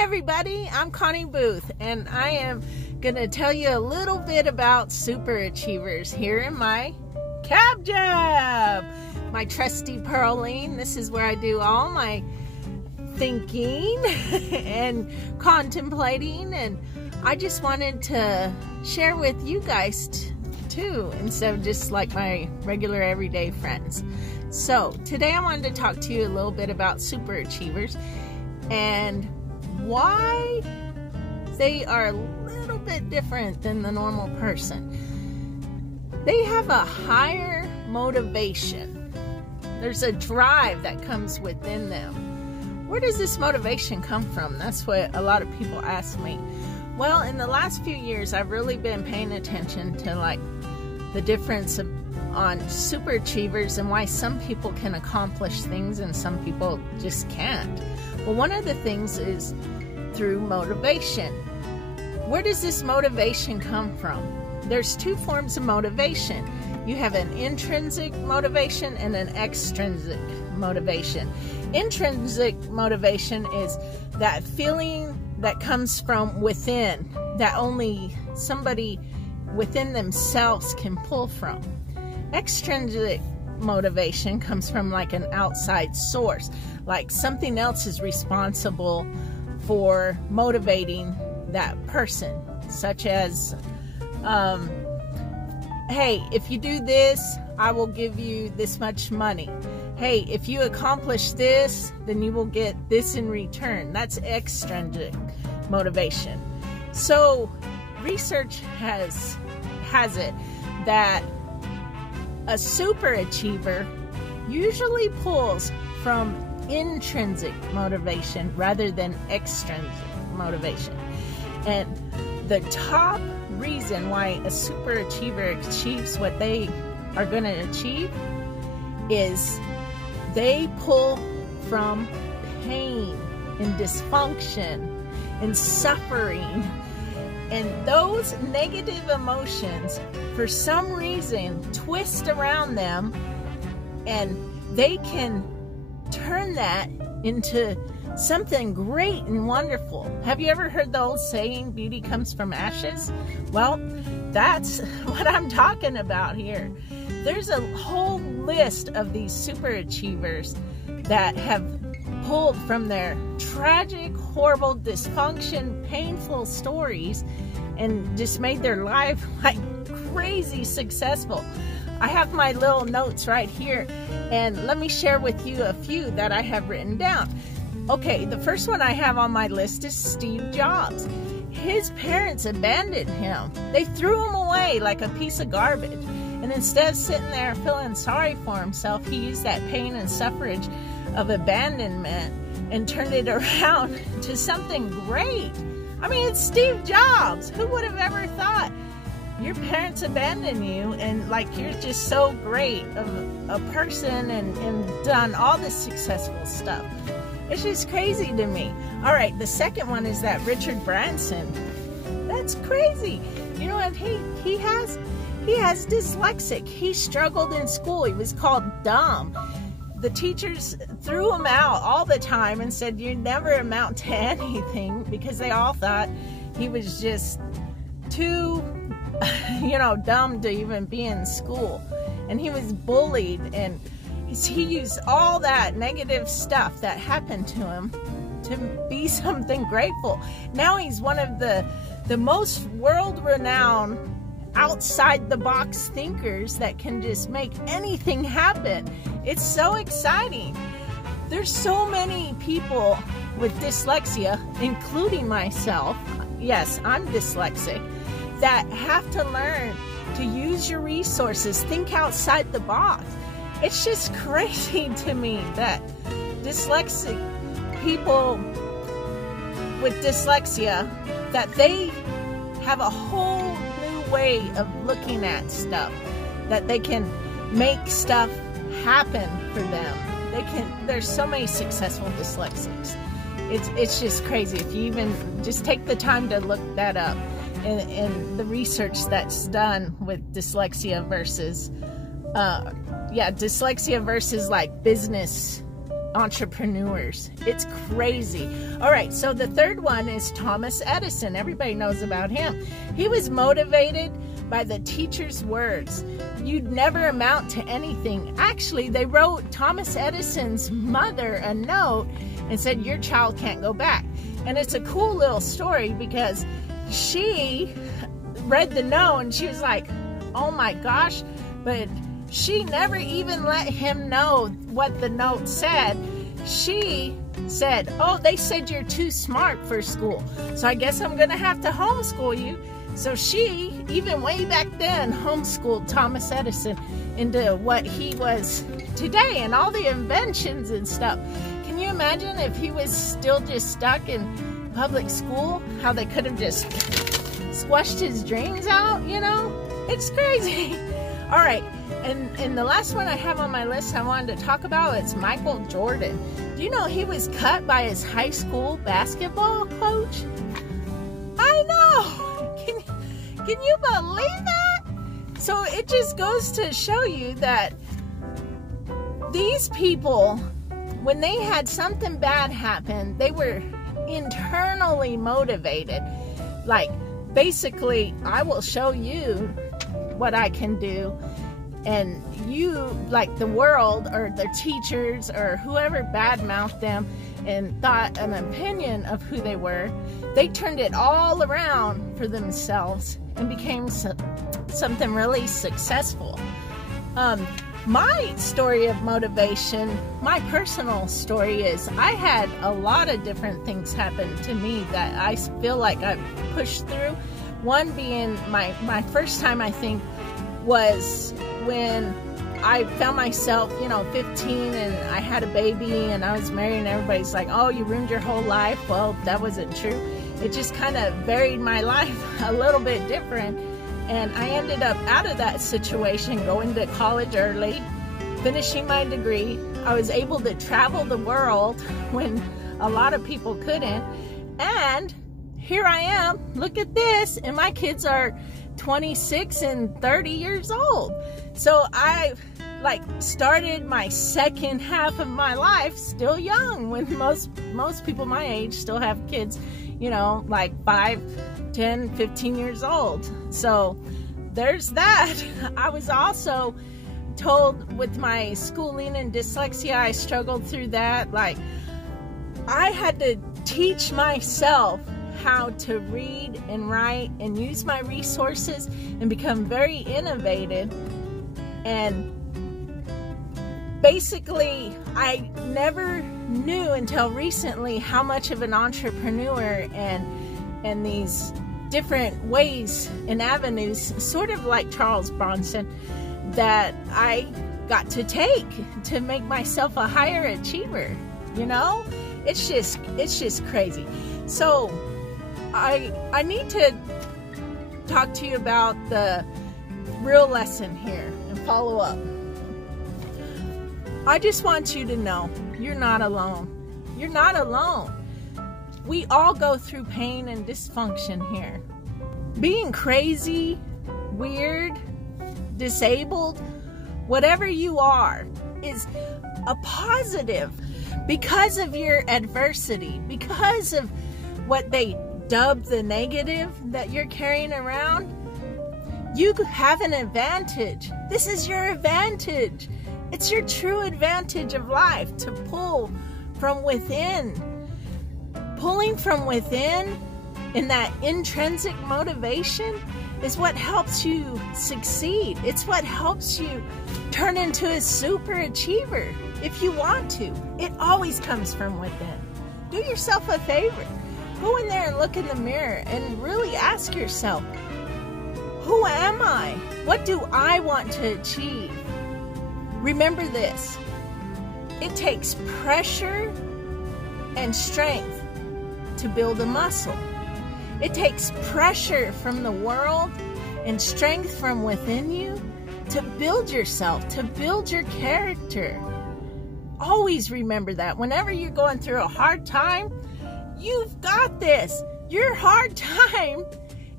everybody, I'm Connie Booth, and I am going to tell you a little bit about super achievers here in my cab job. My trusty Pearline. This is where I do all my thinking and contemplating, and I just wanted to share with you guys too, instead of just like my regular everyday friends. So today I wanted to talk to you a little bit about super achievers and why they are a little bit different than the normal person. They have a higher motivation. There's a drive that comes within them. Where does this motivation come from? That's what a lot of people ask me. Well, in the last few years, I've really been paying attention to like the difference on super achievers and why some people can accomplish things and some people just can't. Well, one of the things is through motivation. Where does this motivation come from? There's two forms of motivation. You have an intrinsic motivation and an extrinsic motivation. Intrinsic motivation is that feeling that comes from within, that only somebody within themselves can pull from. Extrinsic motivation comes from like an outside source, like something else is responsible for motivating that person, such as hey, if you do this, I will give you this much money. Hey, if you accomplish this, then you will get this in return. That's extrinsic motivation. So research has it that a super achiever usually pulls from intrinsic motivation rather than extrinsic motivation. And the top reason why a super achiever achieves what they are going to achieve is they pull from pain and dysfunction and suffering. And those negative emotions, for some reason, twist around them, and they can turn that into something great and wonderful. Have you ever heard the old saying, beauty comes from ashes? Well, that's what I'm talking about here. There's a whole list of these super achievers that have pulled from their tragic, horrible, dysfunction, painful stories and just made their life like crazy successful. I have my little notes right here, and let me share with you a few that I have written down. Okay, the first one I have on my list is Steve Jobs. His parents abandoned him. They threw him away like a piece of garbage. And instead of sitting there feeling sorry for himself, he used that pain and suffrage of abandonment and turned it around to something great. I mean, it's Steve Jobs. Who would have ever thought your parents abandoned you and like you're just so great of a person and done all this successful stuff? It's just crazy to me. All right, the second one is that Richard Branson. That's crazy. You know what? He has dyslexic. He struggled in school. He was called dumb. The teachers threw him out all the time and said, you never amount to anything, because they all thought he was just too, dumb to even be in school. And he was bullied, and he used all that negative stuff that happened to him to be something grateful. Now he's one of the most world-renowned outside-the-box thinkers that can just make anything happen. It's so exciting. There's so many people with dyslexia, including myself. Yes, I'm dyslexic, that have to learn to use your resources, think outside the box. It's just crazy to me that dyslexic people with dyslexia, that they have a whole new way of looking at stuff, that they can make stuff happen for them. There's so many successful dyslexics. It's just crazy. If you even just take the time to look that up, and the research that's done with dyslexia versus dyslexia versus like business entrepreneurs. It's crazy. All right, so the third one is Thomas Edison. Everybody knows about him. He was motivated by the teacher's words. You'd never amount to anything. Actually, they wrote Thomas Edison's mother a note and said, your child can't go back. And it's a cool little story because she read the note and she was like, oh my gosh, but she never even let him know what the note said. She said, oh, they said you're too smart for school, so I guess I'm gonna have to homeschool you. So she, even way back then, homeschooled Thomas Edison into what he was today and all the inventions and stuff. Can you imagine if he was still just stuck in public school, how they could have just squashed his dreams out, you know? It's crazy. All right, and the last one I have on my list I wanted to talk about, it's Michael Jordan. Do you know he was cut by his high school basketball coach? I know. Can you believe that? So it just goes to show you that these people, when they had something bad happen, they were internally motivated. Like, basically, I will show you what I can do, and you, like the world or the teachers or whoever badmouthed them and thought an opinion of who they were, they turned it all around for themselves and became something really successful. My story of motivation, my personal story is I had a lot of different things happen to me that I feel like I've pushed through. One being my first time, I think, was when I found myself, 15, and I had a baby and I was married, and everybody's like, oh, you ruined your whole life. Well, that wasn't true. It just kind of varied my life a little bit different. And I ended up out of that situation, going to college early, finishing my degree. I was able to travel the world when a lot of people couldn't. And here I am, look at this, and my kids are 26 and 30 years old. So I started my second half of my life still young, when most people my age still have kids, like 5, 10, 15 years old. So there's that. I was also told with my schooling and dyslexia, I struggled through that. Like, I had to teach myself how to read and write and use my resources and become very innovative. And basically, I never knew until recently how much of an entrepreneur and these different ways and avenues, sort of like Charles Bronson, that I got to take to make myself a higher achiever. It's just crazy. So I need to talk to you about the real lesson here and follow up. I just want you to know you're not alone. You're not alone. We all go through pain and dysfunction here. Being crazy, weird, disabled, whatever you are, is a positive because of your adversity, because of what they dub the negative that you're carrying around. You have an advantage. This is your advantage. It's your true advantage of life to pull from within. Pulling from within in that intrinsic motivation is what helps you succeed. It's what helps you turn into a super achiever if you want to. It always comes from within. Do yourself a favor. Go in there and look in the mirror and really ask yourself, who am I? What do I want to achieve? Remember this, it takes pressure and strength to build a muscle. It takes pressure from the world and strength from within you to build yourself, to build your character. Always remember that. Whenever you're going through a hard time, you've got this. Your hard time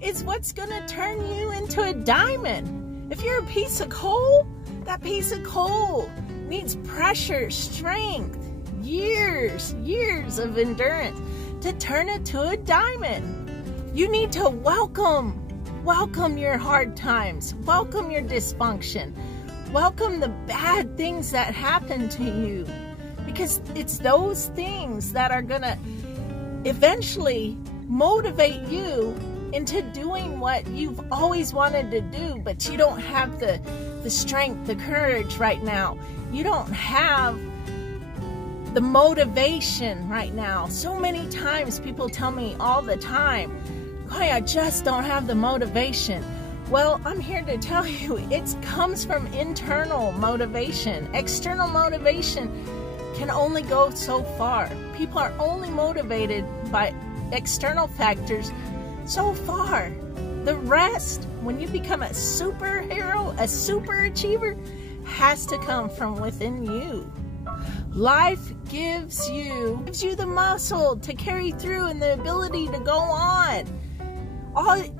is what's going to turn you into a diamond. If you're a piece of coal, that piece of coal needs pressure, strength, years of endurance to turn it to a diamond. You need to welcome your hard times, welcome your dysfunction, welcome the bad things that happen to you, because it's those things that are gonna eventually motivate you into doing what you've always wanted to do, but you don't have the strength, the courage right now. You don't have the motivation right now. So many times people tell me all the time, "Hey, I just don't have the motivation." Well, I'm here to tell you, it comes from internal motivation. External motivation can only go so far. People are only motivated by external factors so far. The rest, when you become a superhero, a super achiever, has to come from within you. Life gives you the muscle to carry through and the ability to go on.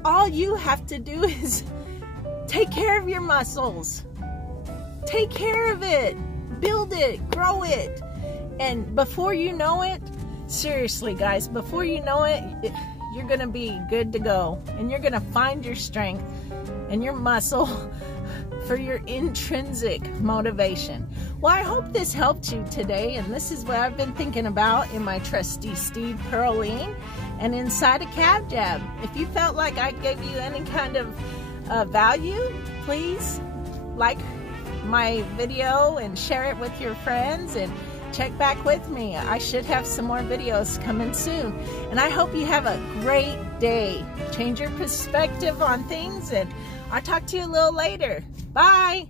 All you have to do is take care of your muscles. Take care of it. Build it. Grow it. And before you know it, seriously guys, before you know it, you're going to be good to go. And you're going to find your strength and your muscle for your intrinsic motivation. Well, I hope this helped you today, and this is what I've been thinking about in my trusty steed, Pearline, and inside a cab jab. If you felt like I gave you any kind of value, please like my video and share it with your friends, and check back with me. I should have some more videos coming soon. And I hope you have a great day. Change your perspective on things, and I'll talk to you a little later. Bye.